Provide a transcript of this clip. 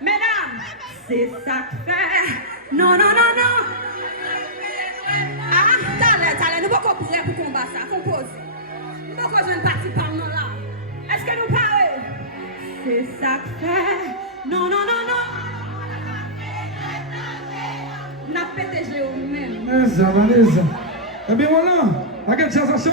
Mesdames, c'est ça que fait. Non, non, non, non. Ah, talent, nous ne pouvons pas prêts pour combattre ça. Compose. Nous ne pouvons pas jouer une partie par nous là. Est-ce que nous parlons? C'est ça que fait. Non, non, non, non. N'a pété nous-mêmes. Vanessa. Eh bien voilà, la quelle sensation.